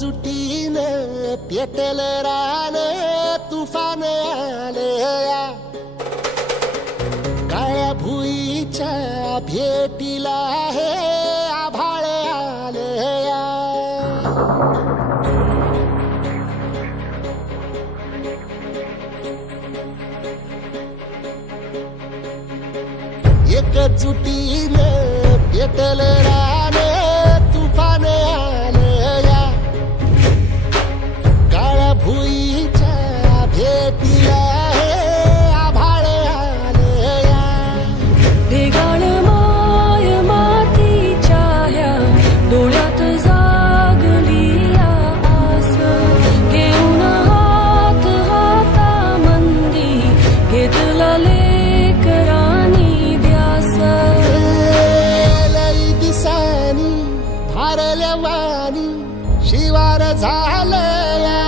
एकजुटीनं पेटलं रान तुफान आलया काळ्या भुईच्या भेटीला हे आभाळ आलया एकजुटीनं पेटलं रान तुफान आलया काळ्या भुईच्या भेटीला हे आभाळ आलया भेगाळ माय मातीच्या ह्या डोळ्यात जागली आस घेऊन हात हातामंदी घेतला लेकरानी ध्यास लई दिसानी भारल्या वाणी शिवार झालया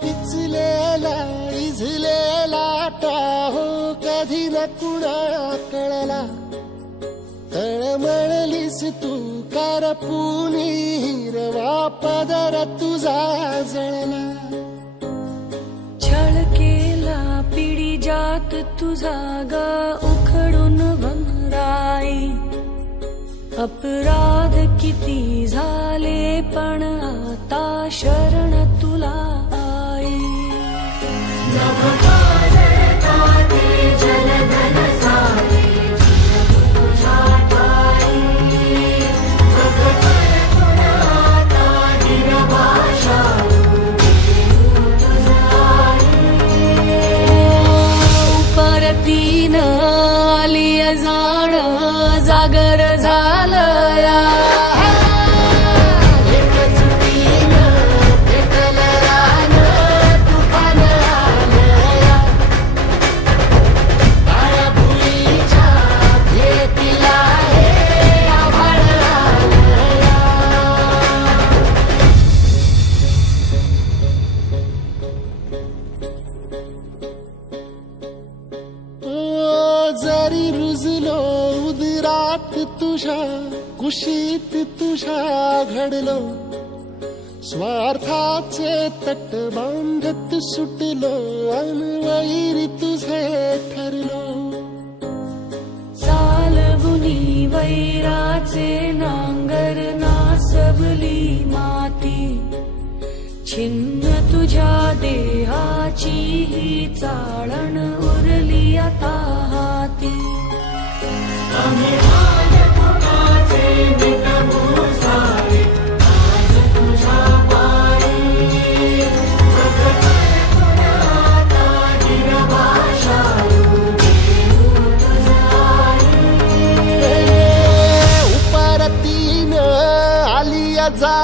पिचलेला इझलेला टाहो कधी न कुणा कळला तळमळलीस तू कारपुनी हिरवा पदर तुझा जळला छळ केला पिढी जात तुझा ग उखडून वनराई अपराध किती झाले पण आता शरण तुला आई परतीन आली जाण जागर झालया जरी रुजलो उदरात तुझ्या कुशीत तुझ्या घडलो स्वार्थाचे तट बांधत सुटलो अनवैरी तुझे ठरलो चालवुनी वैराचे नांगर नासवली माती छिन्न तुझ्या देहाची ही चाळण उरली आता हाती उपरतीन आलिया जा